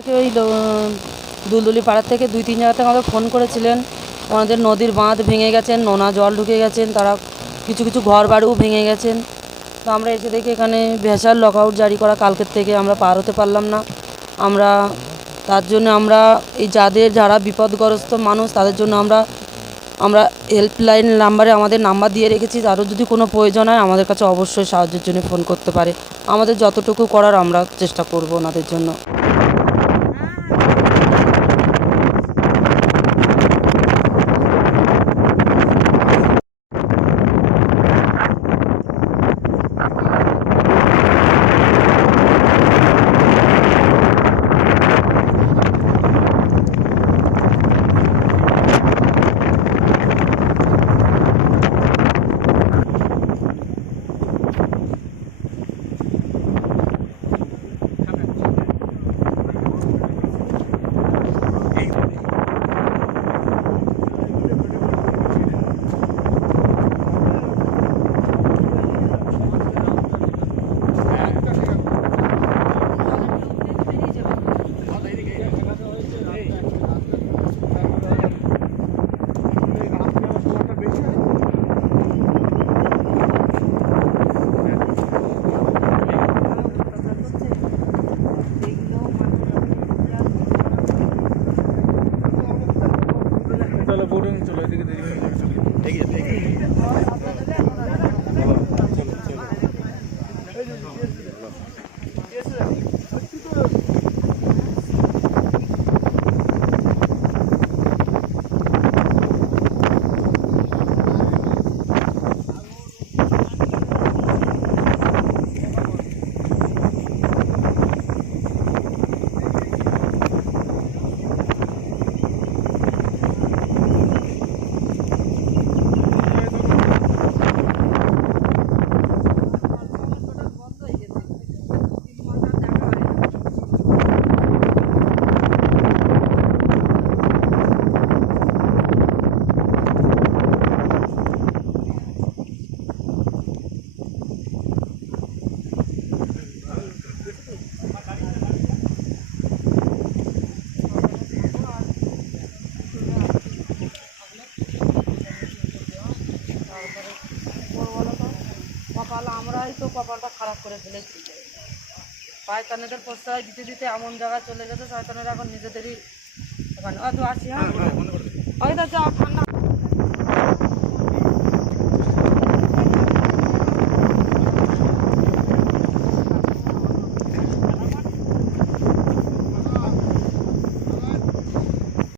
আমাদেরকে ওই দুলদুলি পাড়ার থেকে দুই, তিন জায়গা থেকে আমাদের ফোন করেছিলেন। ওনাদের নদীর বাঁধ ভেঙে গেছেন নোনা জল ঢুকে গেছেন তারা কিছু কিছু ঘর বাড়িও ভেঙে গেছেন তো আমরা এসে দেখি এখানে ভেসাল লক আউট জারি করা কালকের থেকে, আমরা পার হতে পারলাম না। আমরা, তার জন্য আমরা এই যাদের যারা বিপদগ্রস্ত মানুষ, তাদের জন্য আমরা আমরা হেল্পলাইন নাম্বারে আমাদের নাম্বার দিয়ে রেখেছি। তারও যদি কোনো প্রয়োজন হয়, আমাদের কাছে অবশ্যই সাহায্যের জন্য ফোন করতে পারে। আমাদের যতটুকু করার আমরা চেষ্টা করব ওনাদের জন্য। চলো বোটিং দেখি এদিকে দেরি হয়ে যাবে কপাল আমরাই তো কপালটা খারাপ করে ফেলেছি। শয়তানেদের প্রশ্রয় দিতে দিতে এমন জায়গায় চলে গেছে শয়তানেরা এখন নিজেদেরই ওখানে। হয়তো আসি হ্যাঁ। হয়তো তো ঠান্ডা